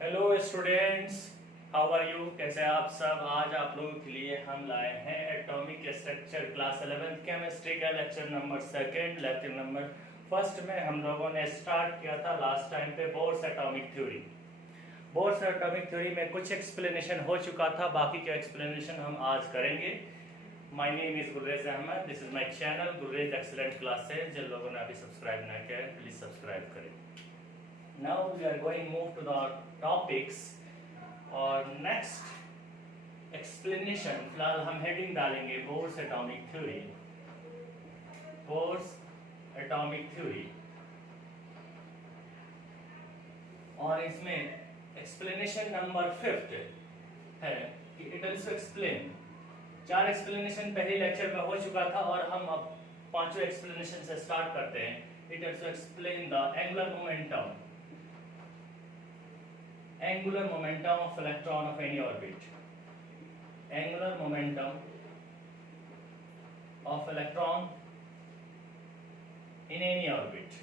Hello students, how are you? कैसे हैं आप सब? आज आप लोगों के लिए हम लाए हैं atomic structure class 11th chemistry का lecture number second. Lecture number first में हम लोगों ने स्टार्ट किया था लास्ट टाइम पे Bohr's atomic theory. Bohr's atomic theory में कुछ एक्सप्लेनेशन हो चुका था, बाकी का एक्सप्लेनेशन हम आज करेंगे। My name is Gulrez Ahmed, this is my channel Gulrez excellent classes. जिन लोगों ने अभी सब्सक्राइब ना किया है प्लीज सब्सक्राइब करें। Now we are going move to the topics और नेक्स्ट एक्सप्लेनेशन। फिलहाल हम हेडिंग डालेंगे bourse atomic theory. Bohr's atomic theory और इसमें एक्सप्लेनेशन नंबर 5 है कि इट विल एक्सप्लेन। 4 एक्सप्लेनेशन पहले लेक्चर में हो चुका था और हम अब पांचवें एक्सप्लेनेशन से स्टार्ट करते हैं। It will explain the angular momentum of electron of any orbit. Angular momentum of electron in any orbit.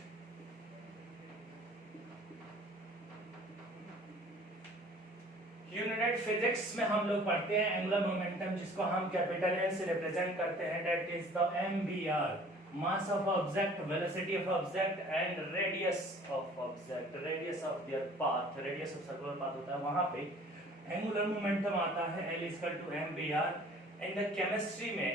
Unit physics में हम लोग पढ़ते हैं एंगुलर मोमेंटम, जिसको हम कैपिटल एन से रिप्रेजेंट करते हैं। That is the MBR, mass of object, velocity of object and radius of object, radius of their path, radius of circular path होता है। वहां पे एंगुलर मोमेंटम आता है L equal to mvr। In the chemistry में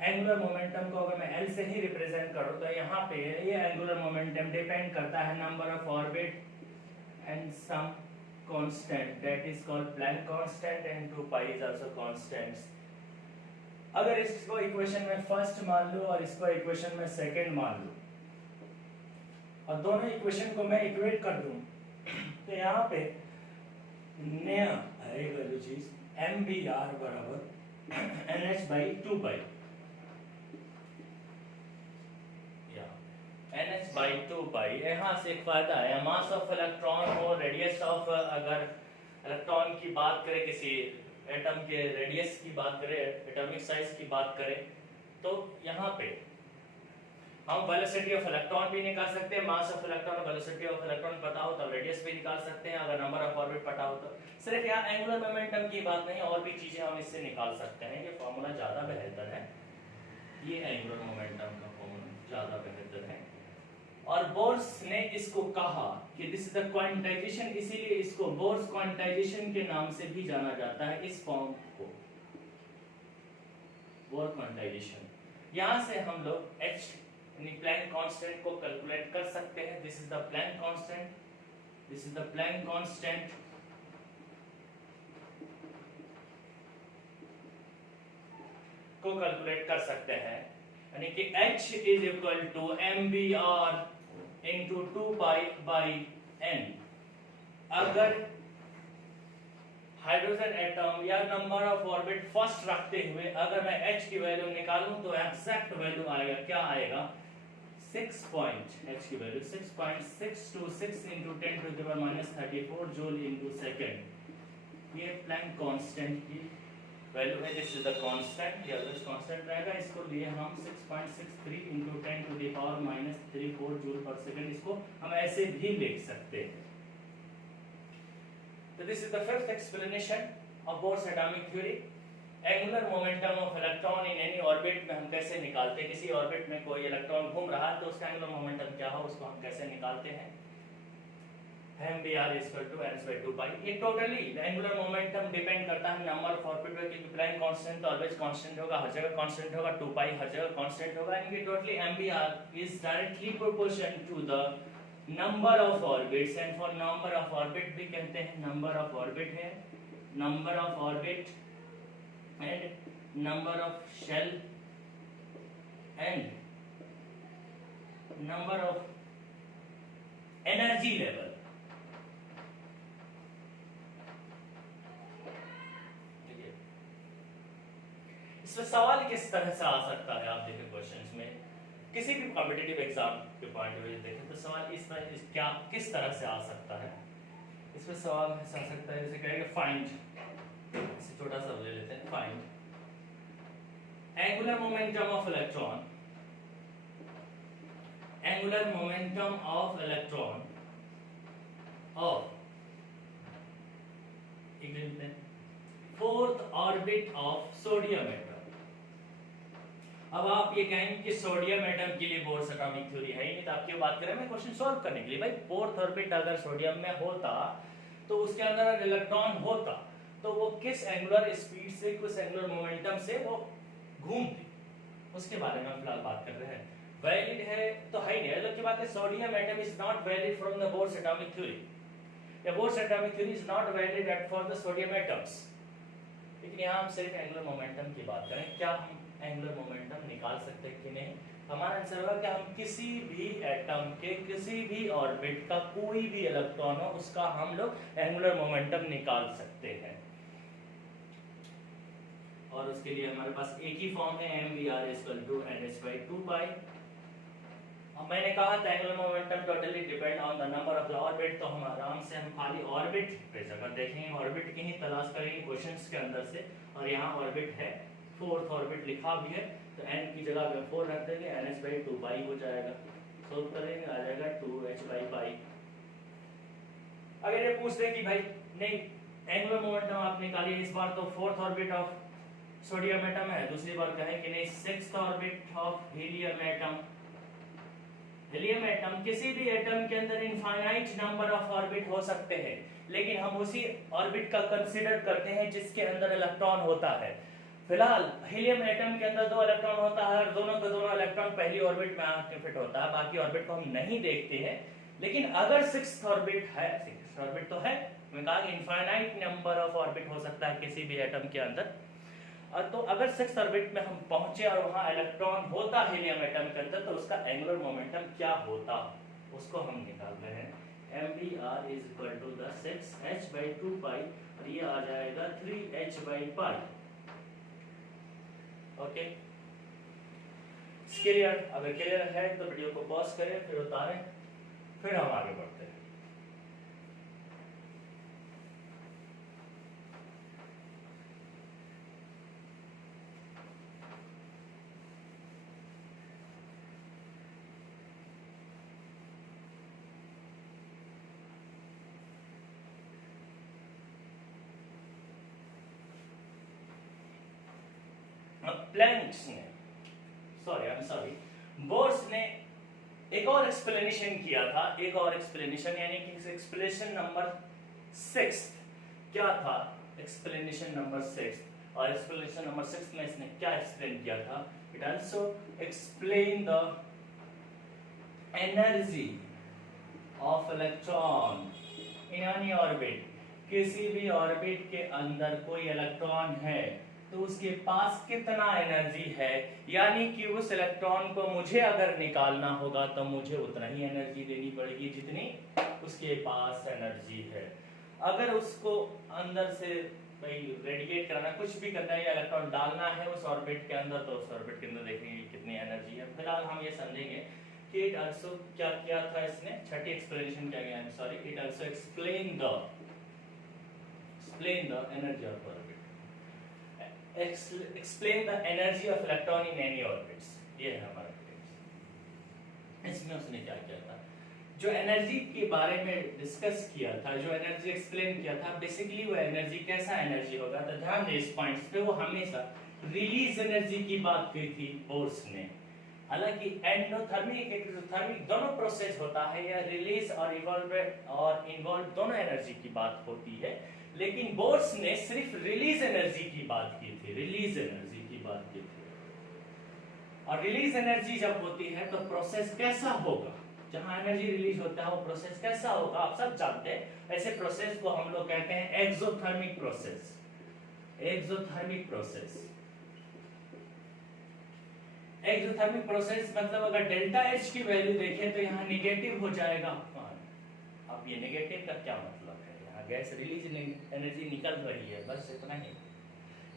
angular momentum को अगर मैं L से ही रिप्रेजेंट करूं तो यहाँ पे ये एंगुलर मोमेंटम डिपेंड करता है number of orbit and some constant, that is called Planck constant, and 2 pi is also constants. अगर इसको इक्वेशन में फर्स्ट मान लो और इसको इक्वेशन में सेकंड मान लो और दोनों इक्वेशन को मैं इक्वेट कर दूं तो यहाँ पे नया आएगा जो चीज mvr बराबर nh by 2 pi, nh by 2 पाई। यहाँ से एक फायदा है, मास ऑफ इलेक्ट्रॉन हो, रेडियस ऑफ, अगर इलेक्ट्रॉन की बात करें, किसी एटम के रेडियस की बात करें, एटॉमिक साइज की बात करें, तो यहाँ पे हम वेलोसिटी ऑफ इलेक्ट्रॉन भी निकाल सकते हैं। मास ऑफ इलेक्ट्रॉन और वेलोसिटी ऑफ इलेक्ट्रॉन पता हो तो रेडियस भी निकाल सकते हैं। अगर नंबर ऑफ ऑर्बिट पता हो तो सिर्फ यहाँ एंगुलर मोमेंटम की बात नहीं, और भी चीजें हम इससे निकाल सकते हैं। ये फॉर्मूला ज्यादा बेहतर है, ये एंगुलर मोमेंटम का फॉर्मूला ज्यादा बेहतर है। और बोर्स ने इसको कहा कि दिस इज द क्वांटाइजेशन, इसीलिए इसको बोर्स क्वांटाइजेशन के नाम से भी जाना जाता है, इस फॉर्म को बोर क्वांटाइजेशन। यहां से हम लोग h यानी प्लैंक कांस्टेंट को कैलकुलेट कर सकते हैं। This is the Planck constant, this is the Planck constant को कैलकुलेट कर सकते हैं, यानी कि h is equal to mvr into 2 pi by n। अगर हाइड्रोजन एटम या नंबर ऑफ ऑर्बिट फर्स्ट रखते हुए अगर मैं h की वैल्यू निकालूं तो एग्जैक्ट वैल्यू आएगा, क्या आएगा? 6 पॉइंट, h की value 6.626 into 10 to the power minus 34 joule into second. ये प्लैंक कांस्टेंट की वैल्यू है। दिस इज द कांस्टेंट, ये ऑलवेज कांस्टेंट रहेगा। इसको लिए हम 6.63 into 10 to the power minus 34 joule पर सेकंड, इसको हम ऐसे भी लिख सकते हैं। तो this is the fifth explanation of bourse atomic theory. Angular momentum of electron in any orbit में हम कैसे निकालते हैं? किसी ऑर्बिट में कोई इलेक्ट्रॉन घूम रहा है तो उसका एंगुलर मोमेंटम क्या हो, उसको हम कैसे निकालते हैं? mvr is equal to nh by 2 pi। ये टोटली एंगुलर मोमेंटम डिपेंड करता है नंबर ऑफ ऑर्बिट पे, क्योंकि प्लैंक कांस्टेंट तो ऑलवेज कांस्टेंट होगा, हर जगह कांस्टेंट होगा, 2 पाई हर जगह कांस्टेंट होगा। इनकी totally mvr is directly proportional to the number of orbits, and for number of orbit भी कहते हैं, नंबर ऑफ ऑर्बिट है, number of orbit and number of shell and number of energy level. इसमें सवाल किस तरह से आ सकता है? आप देखें क्वेश्चंस में, किसी भी कॉम्पिटिटिव एग्जाम के पॉइंट ऑफ व्यू से देखें तो सवाल इस तरह क्या किस तरह से आ सकता है? इसमें सवाल ऐसा आ सकता है जैसे कहेंगे फाइंड, इसे छोटा सा ले लेते हैं, find angular momentum of electron, angular momentum of electron of देख लेते हैं। Fourth orbit of sodium atom. अब आप ये कहेंगे कि सोडियम एटम के लिए बोर्स एटॉमिक थ्योरी है ही नहीं, तो आप क्यों बात करें? मैं क्वेश्चन सॉल्व करने के लिए। भाई फोर्थ ऑर्बिट अगर सोडियम में होता तो उसके अंदर इलेक्ट्रॉन होता तो वो किस एंगुलर स्पीड से, किस एंगुलर मोमेंटम से वो घूमती, उसके बारे में हम फिलहाल बात कर रहे हैं। वैलिड है तो है नहीं, मतलब की बात है sodium atom is not valid from the Bohr's atomic theory. The Bohr's atomic theory is not valid at for the sodium atoms. लेकिन यहाँ हम सिर्फ एंगुलर मोमेंटम की बात करें, क्या हम एंगुलर मोमेंटम निकाल सकते हैं कि नहीं? हमारा आंसर होगा कि हम किसी भी एटम के किसी भी ऑर्बिट का कोई भी इलेक्ट्रॉन हो उसका हम लोग एंगुलर मोमेंटम निकाल सकते हैं। और उसके लिए हमारे पास एक ही फॉर्म है, mvr = nh/2π। अब मैंने कहा था angular momentum totally depend on the number of the orbit, तो हम आराम से हम खाली ऑर्बिट पे अगर देखेंगे ऑर्बिट की ही तलाश करेंगे क्वेश्चंस के अंदर से, और यहाँ ऑर्बिट है, फोर्थ ऑर्बिट लिखा भी है, तो n की जगह पे 4 रख देंगे, nh/2π हो जाएगा। सोल्व करेंगे आ जाएगा 2h/π। अगर ये पूछ दे कि भाई नहीं एंगुलर मोमेंटम आप निकालिए, इस बार तो fourth orbit of sodium atom है, दूसरी बार कहें कि नहीं sixth orbit of helium atom. Helium atom किसी भी एटम के अंदर इनफाइनाइट नंबर ऑफ ऑर्बिट हो सकते हैं, लेकिन हम उसी ऑर्बिट का कंसीडर करते हैं जिसके अंदर इलेक्ट्रॉन होता है। फिलहाल हीलियम एटम के अंदर 2 इलेक्ट्रॉन होता है और दोनों का दोनों इलेक्ट्रॉन पहली ऑर्बिट में आके फिट होता है, बाकी ऑर्बिट को हम नहीं देखते हैं। लेकिन अगर सिक्स्थ ऑर्बिट है, सिक्स्थ ऑर्बिट तो है, मैं कहा कि इनफाइनाइट नंबर ऑफ ऑर्बिट हो सकता है किसी भी एटम के अंदर, तो अगर सिक्स्थ ऑर्बिट में हम पहुंचे और वहां इलेक्ट्रॉन होता हीलियम एटम के अंदर, तो उसका एंगुलर मोमेंटम क्या होता उसको हम निकाल रहे हैं। mvr = 6h/2π और ये आ जाएगा 3h/π। Okay, clear? अगर क्लियर है तो वीडियो को पॉज करें, फिर उतारें, फिर हम आगे बढ़ते हैं। प्लैंक्स ने बोर्स ने एक और एक्सप्लेनेशन किया था, एक और एक्सप्लेनेशन, यानी कि एक्सप्लेनेशन नंबर 6। क्या था एक्सप्लेनेशन नंबर 6? और एक्सप्लेनेशन नंबर 6 में इसने क्या एक्सप्लेन किया था? It also explain the energy of electron in any orbit. किसी भी ऑर्बिट के अंदर कोई इलेक्ट्रॉन है तो उसके पास कितना एनर्जी है, यानी कि उस इलेक्ट्रॉन को मुझे अगर निकालना होगा तो मुझे उतना ही एनर्जी देनी पड़ेगी जितनी उसके पास एनर्जी है। अगर उसको अंदर से भाई रेडिएट करना, कुछ भी करना है या इलेक्ट्रॉन डालना है उस ऑर्बिट के अंदर, तो उस ऑर्बिट के अंदर देखेंगे कितनी एनर्जी है। फिलहाल हम ये समझेंगे कि इट आल्सो क्या किया था इसने, छठी एक्सप्लेनेशन क्या गया, it also explain the energy of orbit, explain the energy of electron in any orbits। ये है हमारा क्वेश्चन। इसमें उसने क्या किया था, जो एनर्जी के बारे में डिस्कस किया था, जो एनर्जी एक्सप्लेन किया था, बेसिकली वो एनर्जी कैसा एनर्जी होगा, तो ध्यान दें इस पॉइंट्स पे, वो हमेशा रिलीज एनर्जी की बात की थी बोर्स ने। हालांकि एंडोथर्मिक एक्सोथर्मिक दोनों प्रोसेस होता है, या रिलीज और इन्वॉल्व दोनों एनर्जी की बात होती है, लेकिन बोर्स ने सिर्फ रिलीज एनर्जी की बात की थी, रिलीज एनर्जी की बात की थी। और रिलीज एनर्जी जब होती है तो प्रोसेस कैसा होगा, जहां एनर्जी रिलीज होता है वो प्रोसेस कैसा होगा आप सब जानते हैं। ऐसे प्रोसेस को हम लोग कहते हैं exothermic process. Exothermic process, exothermic process मतलब अगर डेल्टा एच की वैल्यू देखें तो यहाँ निगेटिव हो जाएगा। अब ये नेगेटिव का क्या मतलब है, यहाँ गैस रिलीज एनर्जी निकल रही है, बस इतना ही।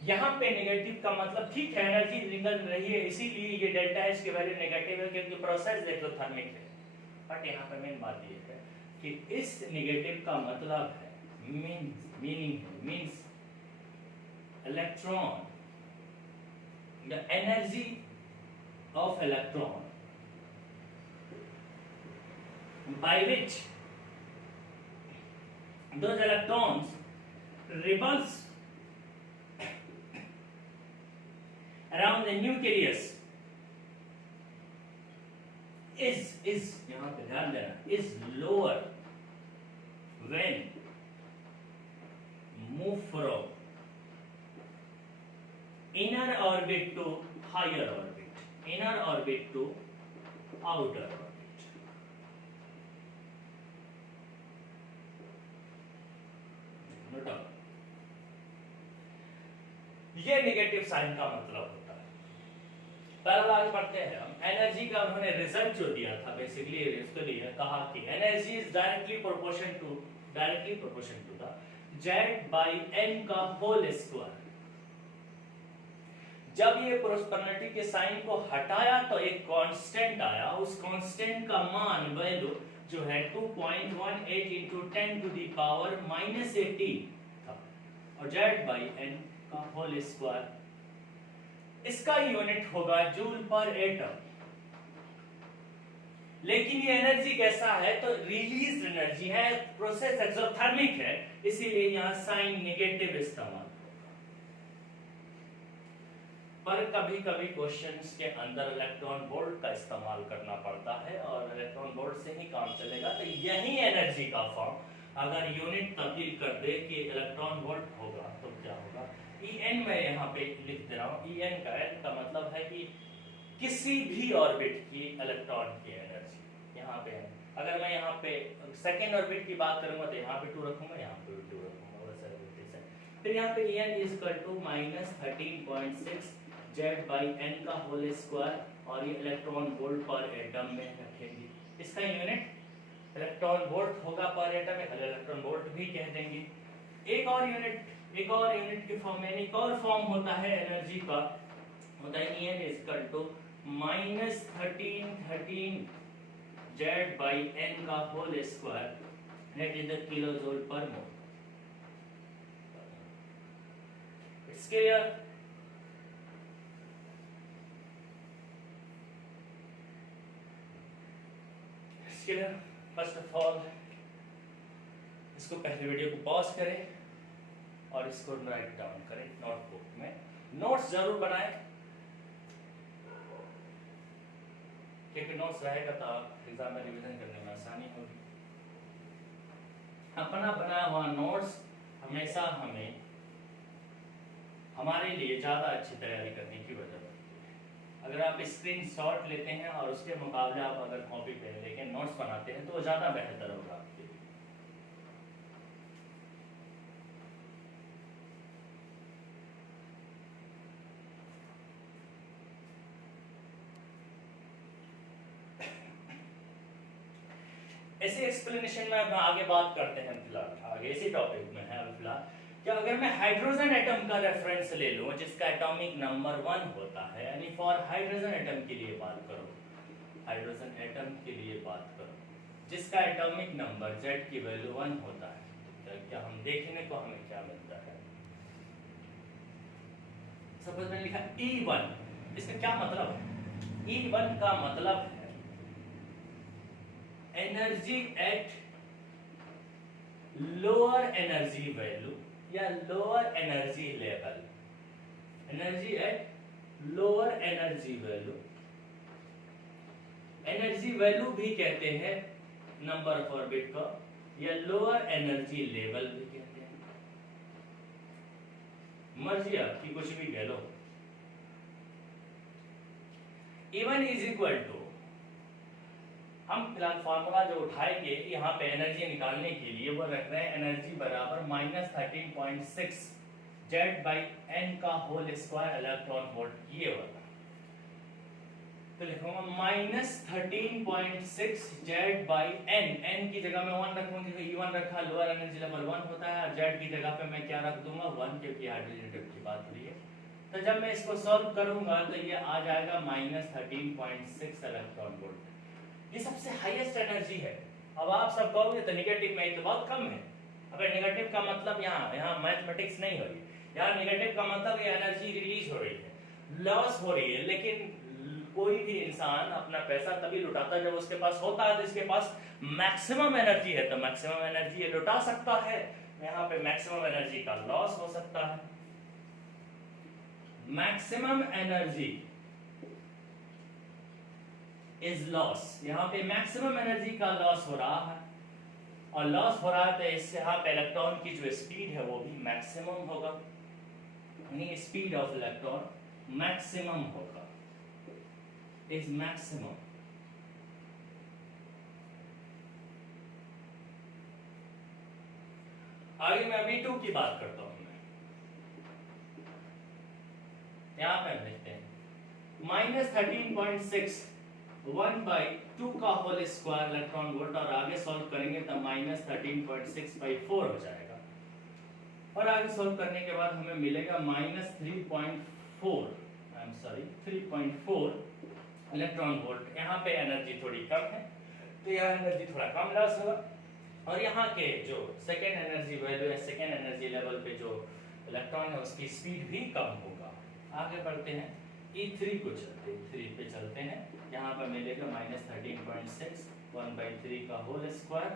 यहाँ पे नेगेटिव का मतलब ठीक है एनर्जी निकल रही है, इसीलिए ये डेल्टा एच की वैल्यू नेगेटिव है क्योंकि प्रोसेस एक्सोथर्मिक है। बट यहाँ पे मेन बात ये है कि इस नेगेटिव का मतलब है means electron, the energy of electron by which those electrons revolves around the nucleus is यहाँ पे ध्यान देना is lower when move from inner orbit to higher orbit, inner orbit to outer orbit. ये negative sign का मतलब होता है। पहला आगे बढ़ते हैं हम। एनर्जी का उन्होंने रिजल्ट जो दिया था बेसिकली इसके लिए कहा कि energy is directly proportion to the Z by n का होल स्क्वायर। जब ये प्रोस्पेरिटी के साइन को हटाया तो एक कांस्टेंट आया, उस कांस्टेंट का मान वैल्यू जो है 2.18 into 10 to the power -18 था और Z by n का होल स्क्वायर इसका यूनिट होगा जूल पर एटम। लेकिन ये एनर्जी कैसा है तो रिलीज एनर्जी है, प्रोसेस एक्सोथर्मिक है, इसीलिए यहां साइन नेगेटिव इस्तेमाल। पर कभी कभी क्वेश्चंस के अंदर इलेक्ट्रॉन वोल्ट का इस्तेमाल करना पड़ता है और इलेक्ट्रॉन वोल्ट से ही काम चलेगा। तो यही एनर्जी का फॉर्म अगर यूनिट तब्दील कर दे कि इलेक्ट्रॉन वोल्ट होगा तो क्या होगा। En मैं यहाँ पे लिख दे रहा हूँ। En का n का मतलब है कि किसी भी ऑर्बिट की इलेक्ट्रॉन की एनर्जी यहाँ पे है। अगर मैं यहाँ पे सेकेंड ऑर्बिट की बात करूंगा तो यहाँ पे 2 रखूंगा, यहाँ पे 2 रखूंगा, वैसा है। फिर यहाँ पे En is equal to -13.6 Z by n का होल स्क्वायर और ये इलेक्ट्रॉन वोल्ट पर एटम में रखेंगे। इसका यूनिट इलेक्ट्रॉन वोल्ट होगा पर एटम में, इलेक्ट्रॉन वोल्ट भी कह देंगे। एक और यूनिट के फॉर्म में एक और फॉर्म होता है एनर्जी का, होता है En is equal to -13 Z by n का whole square net in the kilo joule per mole. It's clear. First of all इसको पहले वीडियो को पॉज करें और इसको राइट डाउन करें नोटबुक में। नोट्स जरूर बनाएं क्योंकि नोट्स रहेगा तो आप एग्जाम में रिवीजन करने में आसानी होगी। अपना बनाया हुआ नोट्स हमेशा हमें हमारे लिए ज्यादा अच्छी तैयारी करने की वजह है। अगर आप स्क्रीनशॉट लेते हैं और उसके मुकाबले आप अगर कॉपी पे लेके नोट्स बनाते हैं तो वो ज्यादा बेहतर होगा आपके लिए। ऐसे एक्सप्लेनेशन में आगे बात करते हैं। फिलहाल आगे इसी टॉपिक में है फिलहाल कि अगर मैं हाइड्रोजन एटम का रेफरेंस ले लूं जिसका एटॉमिक नंबर 1 होता है, यानी फॉर हाइड्रोजन एटम के लिए बात करो, हाइड्रोजन एटम के लिए बात करो जिसका एटॉमिक नंबर Z की वैल्यू 1 होता है, तो क्या हम देखेंगे तो हमें क्या मिलता है। सपोज मैंने लिखा E1, इसका क्या मतलब है। E1 का मतलब है energy at lower energy value या lower energy level. Energy at lower energy value, energy value भी कहते हैं नंबर ऑफ ऑर्बिट का, या लोअर एनर्जी लेवल भी कहते हैं, मर्जी आपकी कुछ भी कह लो। E1 इज इक्वल टू, हम फिलहाल फॉर्मूला जो उठाएंगे यहाँ पे एनर्जी निकालने के लिए वो रख रहे हैं एनर्जी बराबर -13.6 Z by n का होल स्क्वायर इलेक्ट्रॉन वोल्ट, ये वाला। तो लिखूंगा -13.6 Z by n की जगह मैं 1 रखूंगी, E1 रखा, लोअर एनर्जी लेवल 1 होता है, और Z की जगह पे मैं क्या रख दूंगा 1, क्योंकि हाइड्रोजन एटम की बात हो रही है। तो जब मैं इसको सॉल्व करूंगा तो ये आ जाएगा -13.6 इलेक्ट्रॉन वोल्ट। ये सबसे हाईएस्ट एनर्जी है। अब आप सब कहोगे तो नेगेटिव में तो बहुत कम है। अगर नेगेटिव का मतलब यहाँ मैथमेटिक्स नहीं हो रही, यहाँ नेगेटिव का मतलब ये एनर्जी रिलीज हो रही है, लॉस हो रही है। लेकिन कोई भी इंसान अपना पैसा तभी लुटाता जब उसके पास होता है, तो इसके पास मैक्सिमम एनर्जी है, तो मैक्सिमम एनर्जी ये लुटा सकता है। यहाँ पे मैक्सिमम एनर्जी का लॉस हो सकता है। मैक्सिमम एनर्जी इज लॉस, यहाँ पे मैक्सिमम एनर्जी का लॉस हो रहा है, और लॉस हो रहा है तो इससे यहाँ पे इलेक्ट्रॉन की जो स्पीड है वो भी मैक्सिमम होगा, यानी स्पीड ऑफ इलेक्ट्रॉन मैक्सिमम होगा, इज मैक्सिमम। आगे मैं V2 की बात करता हूं। यहां पे देखते हैं -13.6 1/2 का होल स्क्वायर इलेक्ट्रॉन वोल्ट, और आगे सॉल्व करेंगे तो -13.6/4 हो जाएगा, और आगे सॉल्व करने के बाद हमें मिलेगा -3.4 इलेक्ट्रॉन वोल्ट। यहाँ पे एनर्जी थोड़ी कम है तो यह एनर्जी थोड़ा कम लॉस होगा, और यहाँ के जो सेकेंड एनर्जी वैल्यू है, सेकेंड एनर्जी लेवल पे जो इलेक्ट्रॉन है उसकी स्पीड भी कम होगा। आगे बढ़ते हैं E3 को चलते हैं, 3 पे चलते हैं। यहाँ पर मिलेगा -13.6 1/3 का होल स्क्वायर।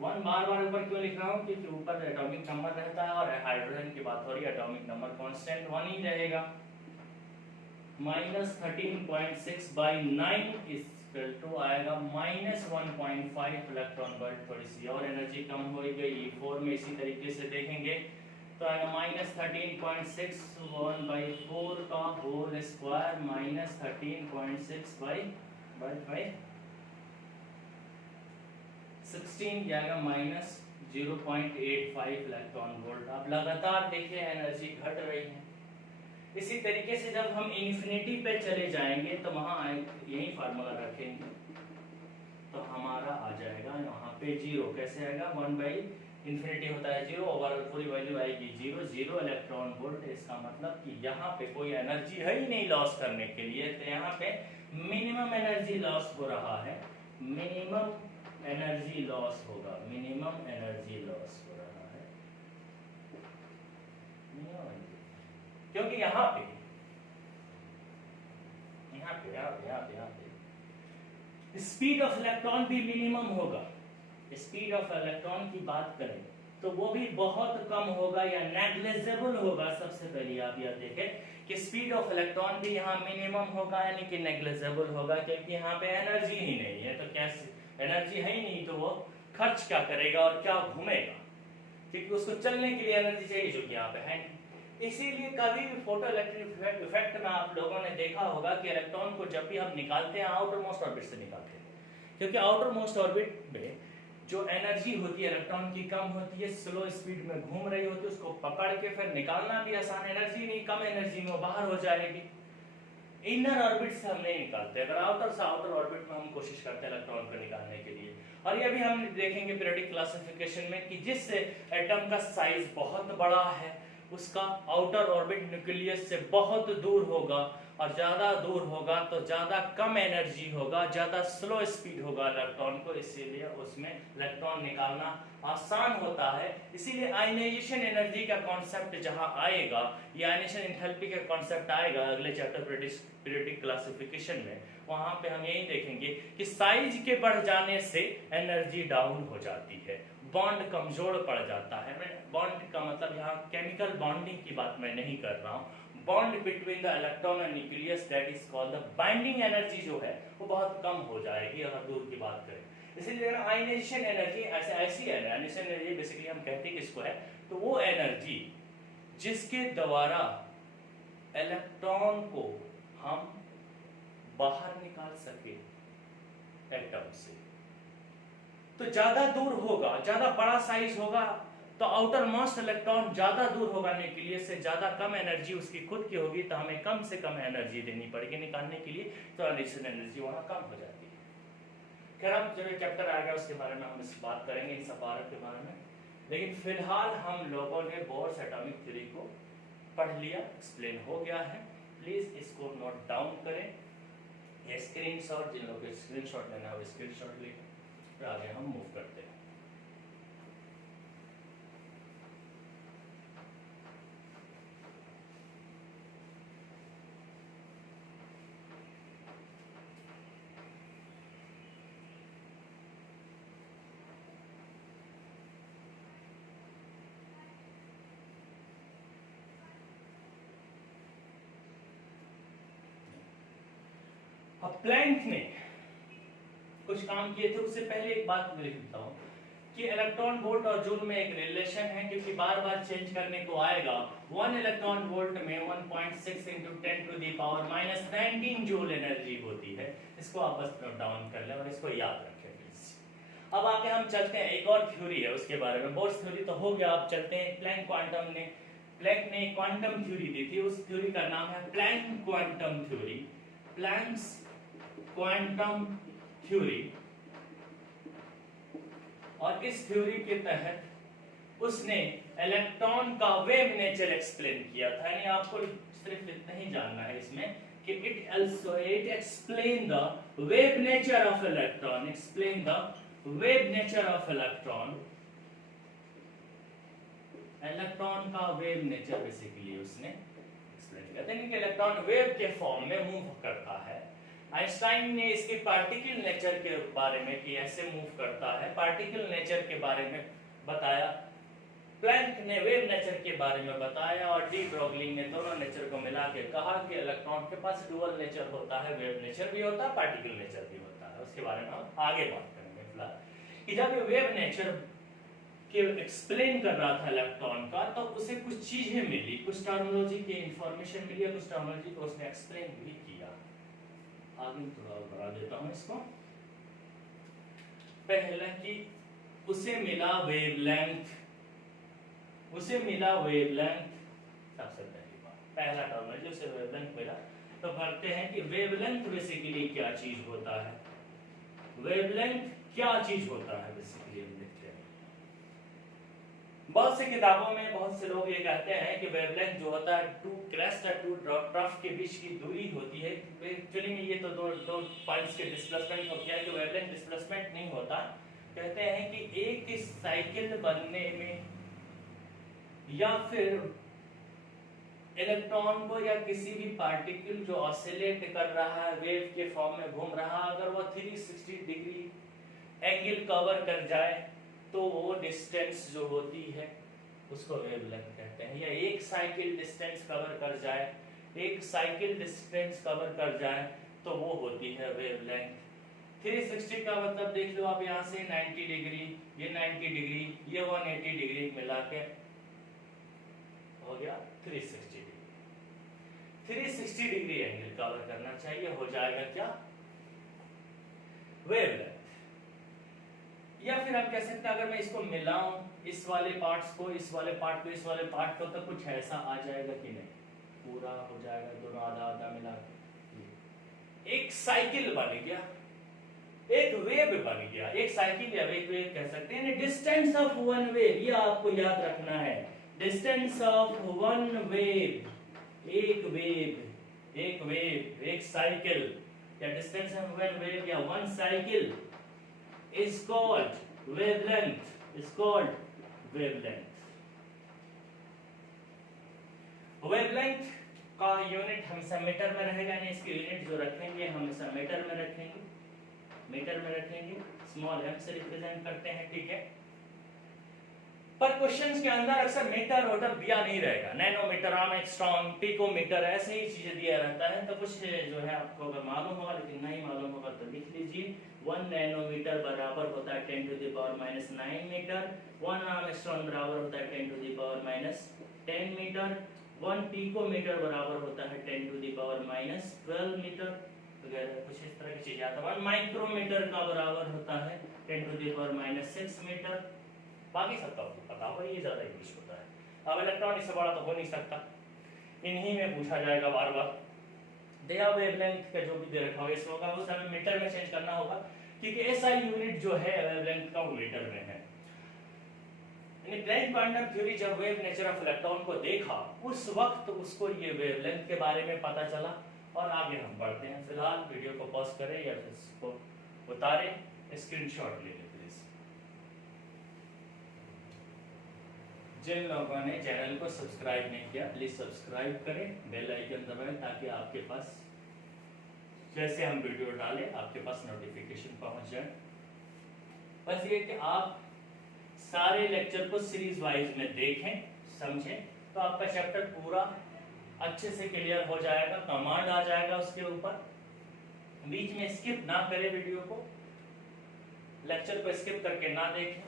1 बार बार ऊपर क्यों लिख रहा हूँ, क्योंकि ऊपर एटॉमिक नंबर रहता है और हाइड्रोजन की बात हो रही है, एटॉमिक नंबर कांस्टेंट 1 ही रहेगा। -13.6/9 इक्वल टू आएगा -1.5 इलेक्ट्रॉन वोल्ट। थोड़ी सी और एनर्जी कम हो गई E4 में, इसी तरीके से देखेंगे तो आएगा -13.6 1/4 का होल स्क्वायर -13.6/16 जाएगा -0.85 इलेक्ट्रॉन वोल्ट। अब लगातार देखिए एनर्जी घट रही है। इसी तरीके से जब हम इन्फिनिटी पे चले जाएंगे तो वहां यही फार्मूला रखेंगे तो हमारा आ जाएगा यहाँ पे 0। कैसे आएगा, 1/इन्फिनिटी होता है 0, ओवर पूरी वैल्यू आएगी 0 0 इलेक्ट्रॉन वोल्ट। इसका मतलब कि यहाँ पे कोई एनर्जी है ही नहीं लॉस करने के लिए, तो यहाँ पे मिनिमम एनर्जी लॉस हो रहा है, मिनिमम एनर्जी लॉस होगा, मिनिमम एनर्जी लॉस हो रहा है, क्योंकि यहाँ पे स्पीड ऑफ इलेक्ट्रॉन भी मिनिमम होगा। स्पीड ऑफ इलेक्ट्रॉन की बात करें तो वो भी बहुत कम होगा या नेग्लिजिबल होगा। सबसे पहले आप यह देखें कि स्पीड ऑफ इलेक्ट्रॉन भी यहाँ मिनिमम होगा, यानी कि नेग्लिजिबल होगा, क्योंकि यहाँ पे एनर्जी ही नहीं है। तो कैसे, एनर्जी है ही नहीं तो वो खर्च क्या करेगा और क्या घूमेगा, क्योंकि उसको चलने के लिए एनर्जी चाहिए जो कि यहाँ पे है नहीं। इसीलिए कभी भी फोटो इलेक्ट्रिक इफेक्ट में आप लोगों ने देखा होगा कि इलेक्ट्रॉन को जब भी हम निकालते हैं आउटर मोस्ट ऑर्बिट से निकालते हैं, क्योंकि आउटर मोस्ट ऑर्बिट में जो एनर्जी होती है इलेक्ट्रॉन की कम होती है, स्लो स्पीड में घूम रही होती है, उसको पकड़ के फिर निकालना भी आसान, एनर्जी नहीं, कम एनर्जी में बाहर हो जाएगी। इनर ऑर्बिट से हम नहीं निकालते, अगर आउटर से आउटर ऑर्बिट में हम कोशिश करते हैं इलेक्ट्रॉन को निकालने के लिए। और ये भी हम देखेंगे पीरियोडिक क्लासिफिकेशन में कि जिस एटम का साइज बहुत बड़ा है उसका आउटर ऑर्बिट न्यूक्लियस से बहुत दूर होगा, और ज्यादा दूर होगा तो ज्यादा कम एनर्जी होगा, ज्यादा स्लो स्पीड होगा इलेक्ट्रॉन को, इसीलिए उसमें इलेक्ट्रॉन निकालना आसान होता है। इसीलिए आयनाइजेशन एनर्जी का कॉन्सेप्ट जहां आएगा, या आयनाइजेशन एंथैल्पी का कॉन्सेप्ट आएगा अगले चैप्टर पीरियोडिक क्लासिफिकेशन में, वहां पे हम यही देखेंगे कि साइज के बढ़ जाने से एनर्जी डाउन हो जाती है, बॉन्ड कमजोर पड़ जाता है। मैं बॉन्ड का मतलब यहाँ केमिकल बॉन्डिंग की बात मैं नहीं कर रहा हूँ, bond between the electron and nucleus, that is called the binding energy जो है वो बहुत कम हो जाएगी अगर दूर की बात करें। इसीलिए आयनाइजेशन एनर्जी ऐसी है, आयनाइजेशन एनर्जी बेसिकली हम कहते हैं किसको है, तो वो एनर्जी जिसके द्वारा इलेक्ट्रॉन को हम बाहर निकाल सके एटम से। तो ज्यादा दूर होगा, ज्यादा बड़ा साइज होगा तो आउटर मोस्ट इलेक्ट्रॉन ज्यादा दूर होगा न्यूक्लियस से, ज्यादा कम एनर्जी उसकी खुद की होगी, तो हमें कम से कम एनर्जी देनी पड़ेगी निकालने के लिए, तो आयनाइजेशन एनर्जी वहां कम हो जाती है। खैर अब जब ये चैप्टर आएगा उसके बारे में हम इस बात करेंगे, इन सब के बारे में, लेकिन फिलहाल हम लोगों ने बोर्स एटॉमिक थ्योरी को पढ़ लिया, एक्सप्लेन हो गया है। प्लीज इसको नोट डाउन करें, ये स्क्रीनशॉट, जिन लोगों को स्क्रीनशॉट लेना है वो स्क्रीनशॉट लें, फिर आगे हम मूव करते हैं। अब प्लैंक ने कुछ काम किए थे, उससे पहले एक बात लिख देता हूँ कि इलेक्ट्रॉन वोल्ट और जूल में एक रिलेशन है, क्योंकि बार बार चेंज करने को आएगा। 1 इलेक्ट्रॉन वोल्ट में 1.6 × 10⁻⁻19 जूल एनर्जी होती है। इसको आप बस नोट डाउन कर लें और इसको याद रखें प्लीज। अब आगे हम चलते हैं, एक और थ्योरी है उसके बारे में। बोर्स थ्योरी तो हो गया, आप चलते हैं प्लैंक ने क्वांटम थ्योरी दी थी, उस थ्योरी का नाम है Planck quantum theory. Planck's quantum theory. और इस थ्योरी के तहत उसने इलेक्ट्रॉन का वेव नेचर एक्सप्लेन किया था। यानी आपको सिर्फ इतना ही जानना है इसमें कि it explain the wave nature of electron, explain the wave nature of electron। Electron का वेव नेचर बेसिकली उसने एक्सप्लेन किया था कि इलेक्ट्रॉन वेव के फॉर्म में मूव करता है। आइंस्टाइन ने इसके पार्टिकल नेचर के बारे में कि ऐसे मूव करता है, पार्टिकल नेचर के बारे में बताया। प्लैंक ने वेव नेचर के बारे में बताया और डी ब्रोगली ने दोनों नेचर को मिला के कहा कि इलेक्ट्रॉन के पास डुअल नेचर होता है, वेव नेचर भी होता है, पार्टिकल नेचर भी होता है। उसके बारे में हम आगे बात करेंगे। फिलहाल कि जब ये वेव नेचर के एक्सप्लेन कर रहा था इलेक्ट्रॉन का, तो उसे कुछ चीजें मिली, कुछ टर्मिनोलॉजी की इंफॉर्मेशन मिली, कुछ टर्मिनोलॉजी को उसने एक्सप्लेन भी किया। आगे थोड़ा बढ़ा देता हूं इसको। पहला कि उसे मिला वेवलेंथ, सबसे पहली बात, पहला टर्म है जो उसे वेवलेंथ मिला। तो पढ़ते हैं कि वेवलेंथ बेसिकली क्या चीज होता है। वेवलेंथ क्या चीज होता है बेसिकली हम देखते हैं। बहुत सी किताबों में बहुत से लोग ये कहते हैं कि वेवलेंथ जो होता है टू क्रेस्ट और टू ट्रफ के बीच की दूरी होती है। एक्चुअली में ये तो दो पॉइंट्स के डिस्प्लेसमेंट को क्या है कि वेवलेंथ डिस्प्लेसमेंट नहीं होता। कहते हैं कि एक साइकिल बनने में या फिर इलेक्ट्रॉन को या किसी भी पार्टिकल जो ऑसिलेट कर रहा है, वेव के फॉर्म में घूम रहा, अगर वो 360 डिग्री एंगल कवर कर जाए तो वो डिस्टेंस जो होती है उसको वेवलेंथ कहते हैं। या एक साइकिल डिस्टेंस कवर कर जाए, तो वो होती है वेवलेंथ। 360 का मतलब देख लो आप, यहाँ से 90 डिग्री, ये 90 डिग्री, ये 180 डिग्री मिला के हो गया 360 डिग्री। 360 डिग्री एंगल कवर करना चाहिए, हो जाएगा क्या, वेवलेंथ। या फिर आप कह सकते हैं अगर मैं इसको मिलाऊं, इस वाले पार्ट्स को इस वाले पार्ट को इस वाले पार्ट को, तो कुछ ऐसा आ जाएगा कि नहीं, पूरा हो जाएगा, दोनों आधा आधा मिला के एक साइकिल बन गया, एक वेव बन गया। एक साइकिल या एक वेव कह सकते हैं। डिस्टेंस ऑफ वन वेव, ये आपको याद रखना है, डिस्टेंस ऑफ वन वेव, एक साइकिल या डिस्टेंस ऑफ वन वेव या one cycle is called wavelength, wavelength का यूनिट हमेशा मीटर में रहेगा, यानी इसकी यूनिट जो रखेंगे हमेशा मीटर में रखेंगे, स्मॉल m से रिप्रेजेंट करते हैं, ठीक है। पर क्वेश्चंस के अंदर अक्सर मीटर ऑर्डर दिया नहीं रहेगा, नैनोमीटर, एंगस्ट्रॉम, पिकोमीटर, ऐसे ही चीजें दिया रहता है। तो कुछ जो है आपको अगर मालूम होगा, लेकिन नहीं मालूम होगा तो लिख लीजिए। 1 नैनोमीटर बराबर होता है 10⁻⁹ मीटर, 1 एंगस्ट्रॉम बराबर होता है 10⁻10 मीटर, 1 पिकोमीटर बराबर होता है 10⁻12 मीटर वगैरह, कुछ इस तरह की चीजें आता है। 1 माइक्रोमीटर का बराबर होता है 10⁻6 मीटर। बाकी सबका पता होगा, ये ज्यादा इंग्लिश होता है। अब इलेक्ट्रॉन इससे बड़ा तो हो नहीं सकता, इन्हीं में पूछा जाएगा बार बार। दिया वेवलेंथ का जो भी दे रखा होगा इसमें होगा, उस हमें मीटर में चेंज करना होगा, क्योंकि एसआई यूनिट जो है वेवलेंथ का वो मीटर में है। प्लैंक क्वांटम थ्योरी जब वेव नेचर ऑफ इलेक्ट्रॉन को देखा, उस वक्त उसको ये वेवलेंथ के बारे में पता चला। और आगे हम बढ़ते हैं। फिलहाल वीडियो को पॉज करें या फिर इसको उतारें, स्क्रीनशॉट ले लें प्लीज। जिन लोगों ने चैनल को सब्सक्राइब नहीं किया प्लीज सब्सक्राइब करें, बेल आइकन दबाएं, ताकि आपके पास जैसे हम वीडियो डालें आपके पास नोटिफिकेशन पहुंच जाए। बस ये कि आप सारे लेक्चर को सीरीज वाइज में देखें, समझें, तो आपका चैप्टर पूरा अच्छे से क्लियर हो जाएगा, कमांड आ जाएगा उसके ऊपर। बीच में स्किप ना करें वीडियो को, लेक्चर को स्किप करके ना देखें,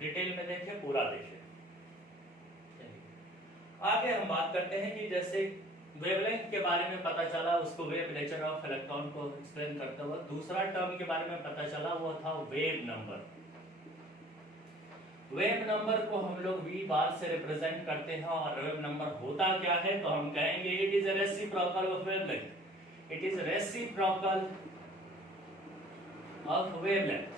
डिटेल में देखें, पूरा देखें। आगे हम बात करते हैं कि जैसे वेवलेंथ के बारे में पता चला, उसको वेव नेचर ऑफ इलेक्ट्रॉन को एक्सप्लेन करते हुए दूसरा टर्म के बारे में पता चला, वो था वेव नंबर। वेव नंबर को हम लोग v बार से रिप्रेजेंट करते हैं, और वेव नंबर होता क्या है तो हम कहेंगे it is a reciprocal of wavelength, it is reciprocal of wavelength.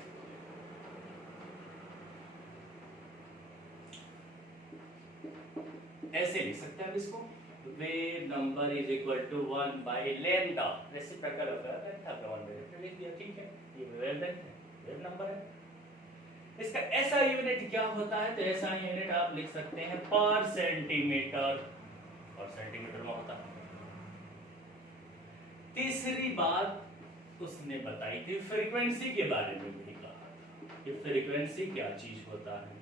ऐसे लिख सकते हैं इसको, wave number is equal to 1 by lambda, reciprocal of wavelength आपने 1 बाय लैम्डा लिख दिया, ठीक है, ये वेवलेंथ है, वेव नंबर है। इसका ऐसा यूनिट क्या होता है, तो ऐसा यूनिट आप लिख सकते हैं पर सेंटीमीटर, और सेंटीमीटर में होता है। तीसरी बात उसने बताई थी फ्रीक्वेंसी के बारे में भी कहा था कि फ्रीक्वेंसी क्या चीज होता है।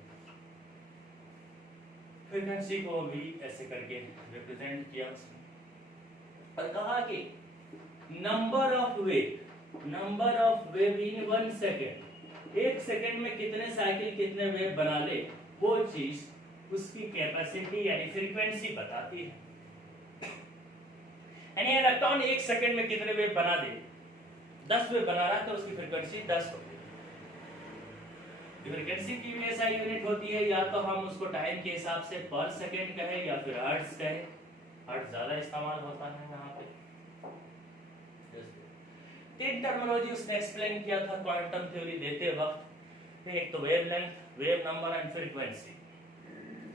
फ्रीक्वेंसी को भी ऐसे करके रिप्रेजेंट किया उसने, और कहा कि number of wave in 1 second, 1 second में कितने साइकिल कितने वेव बना ले, वो चीज उसकी कैपेसिटी यानी फ्रीक्वेंसी बताती है। यानी इलेक्ट्रॉन 1 सेकेंड में कितने वेव बना दे, 10 वेव बना रहा तो उसकी फ्रीक्वेंसी 10 होगी। फ्रीक्वेंसी की भी ऐसा यूनिट होती है, या तो हम उसको टाइम के हिसाब से पर सेकेंड कहें या फिर हर्ट्ज कहें, हर्ट्ज ज्यादा इस्तेमाल होता है यहाँ पे। 3 टर्मिनोलॉजी उसने एक्सप्लेन किया था क्वांटम थ्योरी देते वक्त, एक तो wavelength, wave number and frequency.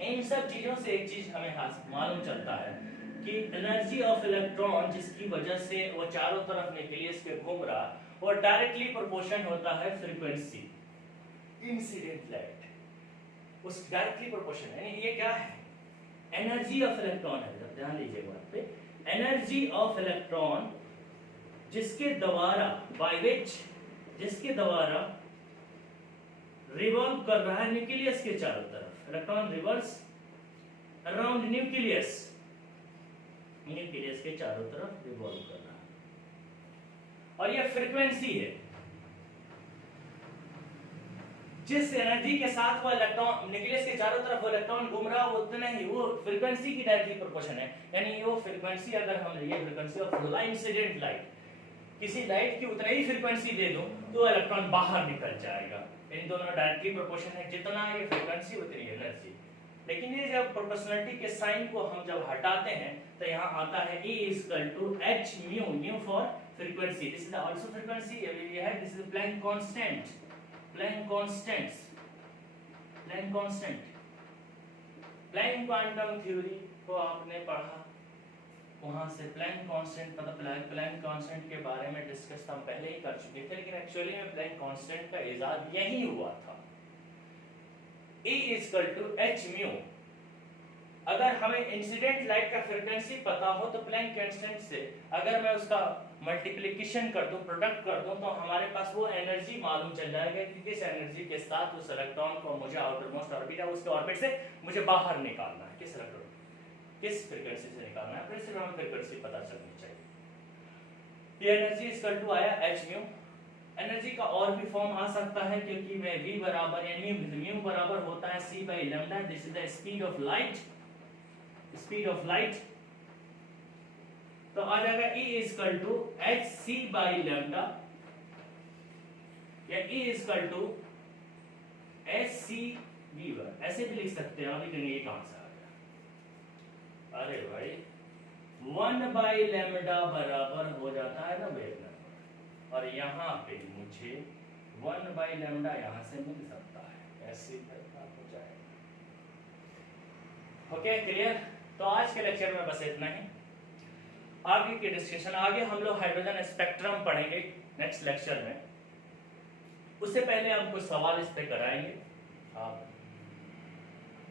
इन सब चीजों से एक चीज हमें मालूम चलता है कि एनर्जी ऑफ इलेक्ट्रॉन जिसकी वजह से वो चारों तरफ न्यूक्लियस के घूम रहा, वो डायरेक्टली प्रोपोर्शन होता है फ्रीक्वेंसी, इंसिडेंट लाइट, उस डायरेक्टली प्रोपोर्शन है। ये क्या है, एनर्जी ऑफ इलेक्ट्रॉन है, जब ध्यान दीजिए बात पे, एनर्जी ऑफ इलेक्ट्रॉन जिसके द्वारा जिसके द्वारा रिवॉल्व कर रहा है न्यूक्लियस के चारों तरफ, इलेक्ट्रॉन रिवॉल्व्स अराउंड न्यूक्लियस के चारों तरफ रिवॉल्व कर रहा है, और यह फ्रीक्वेंसी है। जिस एनर्जी के साथ वो इलेक्ट्रॉन न्यूक्लियस के चारों तरफ वो इलेक्ट्रॉन घूम रहा है, उतना ही वो फ्रीक्वेंसी की डायरेक्टली प्रोपोर्शन है। यानी वो फ्रीक्वेंसी, अगर हम ये फ्रीक्वेंसी ऑफ इंसिडेंट लाइट, किसी लाइट की उतना ही फ्रीक्वेंसी दे दो तो इलेक्ट्रॉन बाहर निकल जाएगा। इन दोनों डायरेक्टली प्रोपोर्शन है, जितना ये फ्रीक्वेंसी उतनी एनर्जी। लेकिन ये जब प्रोपोर्शनलिटी के साइन को हम जब हटाते हैं तो यहाँ आता है E equal to h mu for frequency, this is also frequency, ये है, this is Planck constant, Planck quantum theory को आपने पढ़ा, वहां से प्लैंक कांस्टेंट, मतलब प्लैंक कांस्टेंट के बारे में डिस्कस हम पहले ही कर चुके थे, लेकिन एक्चुअली में प्लैंक कांस्टेंट का इजाद यही हुआ था। E equal to h mu, अगर हमें इंसिडेंट लाइट का फ्रीक्वेंसी पता हो तो प्लैंक कांस्टेंट से अगर मैं उसका मल्टीप्लिकेशन कर दूं, प्रोडक्ट कर दूं, तो हमारे पास वो एनर्जी मालूम चल जाएगा कि किस एनर्जी के साथ उस इलेक्ट्रॉन को मुझे आउटर मोस्ट ऑर्बिट या उसके ऑर्बिट से मुझे बाहर निकालना है, किस इलेक्ट्रॉन किस फ्रीक्वेंसी से निकालना है, फिर सिर्फ हमें फ्रीक्वेंसी पता चलनी चाहिए। ये एनर्जी इक्वल टू आया h म्यू। एनर्जी का और भी फॉर्म आ सकता है, क्योंकि मैं v बराबर यानी म्यू बराबर होता है c by lambda, this is the speed of light, तो आ जाएगा E equal to h c by lambda, या E equal to h c v, ऐसे भी लिख सकते हैं। अभी ये कहां से आ गया, अरे भाई 1 बाय लैम्डा बराबर हो जाता है ना वेव नंबर, और यहाँ पे मुझे 1 बाय लैम्डा यहाँ से मिल सकता है, ऐसे हो जाएगा। Okay, clear? तो आज के लेक्चर में बस इतना ही। आगे की डिस्कशन, आगे हम लोग हाइड्रोजन स्पेक्ट्रम पढ़ेंगे नेक्स्ट लेक्चर में। उससे पहले हम कुछ सवाल इस पे कराएंगे। आप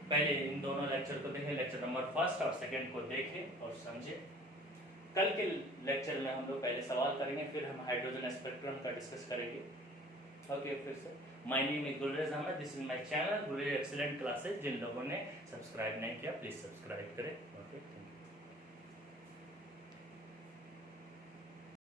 पहले इन दोनों लेक्चर को देखें, लेक्चर नंबर 1 और 2 को देखें और समझें। कल के लेक्चर में हम लोग पहले सवाल करेंगे, फिर हम हाइड्रोजन स्पेक्ट्रम का डिस्कस करेंगे। ओके, फिर से my name is Gulrez Ahmed, this is my channel Gulrez excellent classes. जिन लोगों ने सब्सक्राइब नहीं किया प्लीज सब्सक्राइब करें। Okay, thank you.